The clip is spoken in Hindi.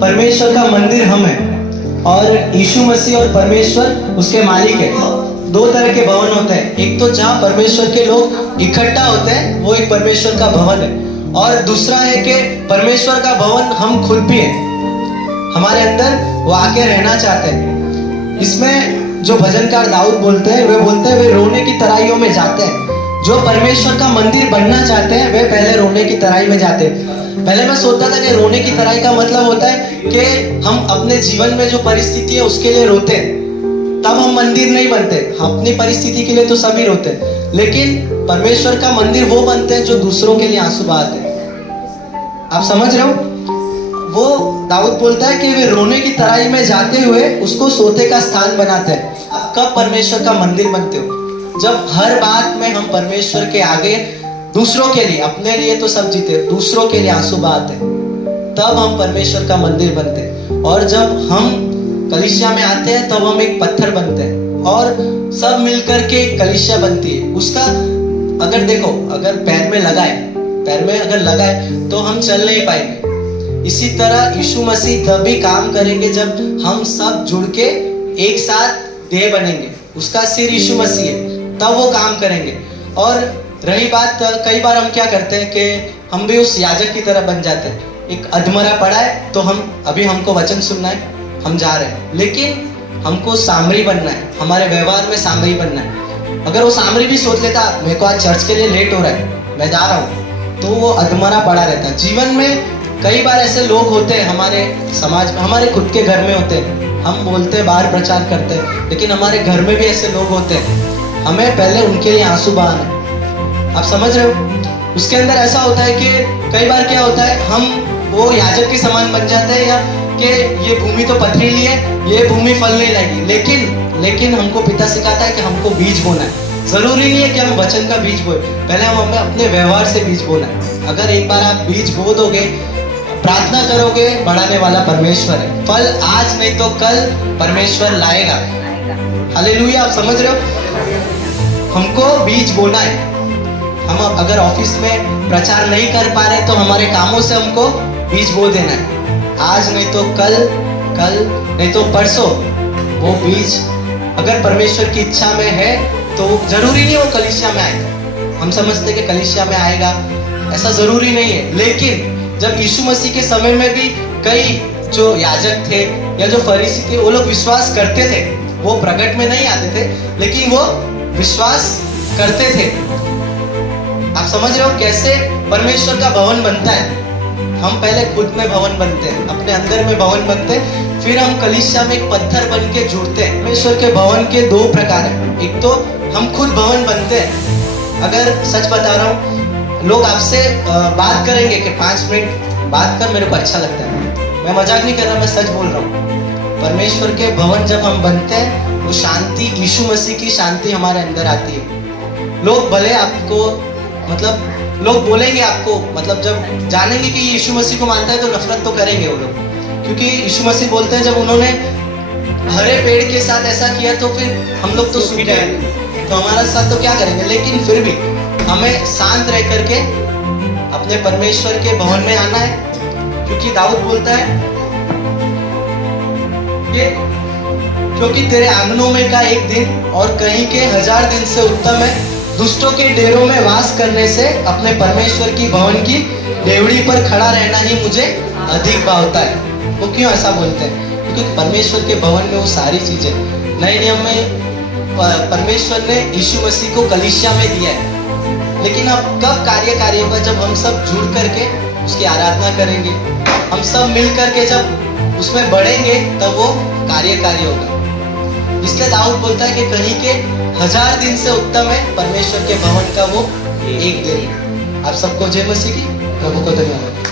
परमेश्वर का मंदिर हम हैं और यीशु मसीह और परमेश्वर उसके मालिक है। दो तरह के भवन होते हैं, एक तो जहाँ परमेश्वर के लोग इकट्ठा होते हैं वो एक परमेश्वर का भवन है, और दूसरा है कि परमेश्वर का भवन हम खुद भी हैं, हमारे अंदर वो आके रहना चाहते हैं। इसमें जो भजनकार दाऊद बोलते हैं वे रोने की तराइयों में जाते हैं। जो परमेश्वर का मंदिर बनना चाहते हैं वे पहले रोने की तराई में जाते हैं। पहले मैं सोचता था कि रोने की तराई का मतलब होता है कि हम अपने जीवन में जो परिस्थिति है उसके लिए रोते हैं, तब हम मंदिर नहीं बनते। अपनी परिस्थिति के लिए तो सभी रोते हैं, लेकिन परमेश्वर का मंदिर वो बनते हैं जो दूसरों के लिए आंसू बहाते हैं। आप समझ रहे हो? वो दाऊद बोलता है कि वे रोने की तराई में जाते हुए उसको सोते का स्थान बनाते हैं। आप कब परमेश्वर का मंदिर बनते हो? जब हर बात में हम परमेश्वर के आगे दूसरों के लिए, अपने लिए तो सब जीते, दूसरों के लिए आंसू बहाते हैं, तब हम परमेश्वर का मंदिर बनते हैं। और जब हम कलीसिया में आते हैं तब हम एक पत्थर बनते हैं और सब मिलकर के एक कलीसिया बनती है। उसका अगर देखो, अगर पैर में अगर लगाए तो हम चल नहीं पाएंगे। इसी तरह यीशु मसीह तभी काम करेंगे जब हम सब जुड़ के एक साथ देह बनेंगे। उसका सिर यीशु मसीह है, तब वो काम करेंगे। और रही बात, कई बार हम क्या करते हैं कि हम भी उस याजक की तरह बन जाते हैं। एक अधमरा पड़ा है तो हमको वचन सुनना है, हम जा रहे हैं, लेकिन हमको सामरी बनना है, हमारे व्यवहार में सामरी बनना है। अगर वो सामरी भी सोच लेता मेरे को आज चर्च के लिए लेट हो रहा है, मैं जा रहा हूँ, तो वो अधमरा पड़ा रहता। जीवन में कई बार ऐसे लोग होते हैं, हमारे समाज में, हमारे खुद के घर में होते हैं। हम बोलते हैं, बाहर प्रचार करते हैं, लेकिन हमारे घर में भी ऐसे लोग होते हैं। हमें पहले उनके लिए आंसू बहाना है। आप समझ रहे हो? उसके अंदर ऐसा होता है कि कई बार क्या होता है, हम वो याजक के समान बन जाते हैं, या कि ये भूमि तो पथरीली है, ये भूमि फल नहीं लाएगी, लेकिन हमको पिता सिखाता है कि हमको बीज बोना है। जरूरी नहीं है कि हम वचन का बीज बोए, पहले हमें अपने व्यवहार से बीज बोना है। अगर एक बार आप बीज बो दोगे, प्रार्थना करोगे, बढ़ाने वाला परमेश्वर है। फल आज नहीं तो कल परमेश्वर लाएगा। हालेलुया। आप समझ रहे हो? हमको बीज बोना है। हम अगर ऑफिस में प्रचार नहीं कर पा रहे तो हमारे कामों से हमको बीज बो देना है। आज नहीं तो कल नहीं तो परसों वो बीज अगर परमेश्वर की इच्छा में है तो जरूरी नहीं वो कलीसिया में आएगा। हम समझते कि कलीसिया में आएगा, ऐसा जरूरी नहीं है। लेकिन जब यीशु मसीह के समय में भी कई जो याजक थे या जो फरीसी थे, वो लोग विश्वास करते थे, वो प्रकट में नहीं आते थे, लेकिन वो विश्वास करते थे। आप समझ रहे हो कैसे परमेश्वर का भवन बनता है? हम पहले खुद में भवन बनते हैं, अपने अंदर में भवन बनते हैं, फिर हम कलीसिया में एक पत्थर बन के जुड़ते हैं। परमेश्वर के भवन के दो प्रकार हैं। एक तो हम खुद भवन बनते हैं। अगर सच बता रहा हूँ, लोग आपसे बात करेंगे कि 5 मिनट बात कर, मेरे को अच्छा लगता है। मैं मजाक नहीं कर रहा, मैं सच बोल रहा हूँ। परमेश्वर के भवन जब हम बनते हैं, वो शांति, यीशु मसीह की शांति हमारे अंदर आती है। लोग भले आपको लोग बोलेंगे आपको, जब जानेंगे कि यीशु मसीह को मानता है तो नफरत तो करेंगे वो लोग, क्योंकि यीशु मसीह बोलते हैं जब उन्होंने हरे पेड़ के साथ ऐसा किया तो फिर हम लोग तो सूख जाएंगे, तो हमारा साथ तो क्या करेंगे। लेकिन फिर भी हमें शांत रह करके अपने परमेश्वर के भवन में आना है, क्योंकि दाऊद बोलता है कि क्योंकि तेरे आंगनों में का एक दिन और कहीं के 1000 दिन से उत्तम है दुष्टों के डेरों में वास करने से अपने परमेश्वर की भवन की डेवड़ी पर खड़ा रहना ही मुझे अधिक भावता है। वो क्यों ऐसा बोलते हैं? क्योंकि परमेश्वर के भवन में वो सारी चीजें, नए नियम में परमेश्वर ने यीशु मसीह को कलीसिया में दिया है, लेकिन अब कब कार्यकारी होगा? जब हम सब जुड़ करके उसकी आराधना करेंगे, हम सब मिल करके जब उसमें बढ़ेंगे, तब वो कार्यकारी होगा। इसलिए दाऊद बोलता है कि कहीं के 1000 दिन से उत्तम है परमेश्वर के भवन का वो एक दिन। आप सबको जय मसीह की। प्रभु को धन्यवाद।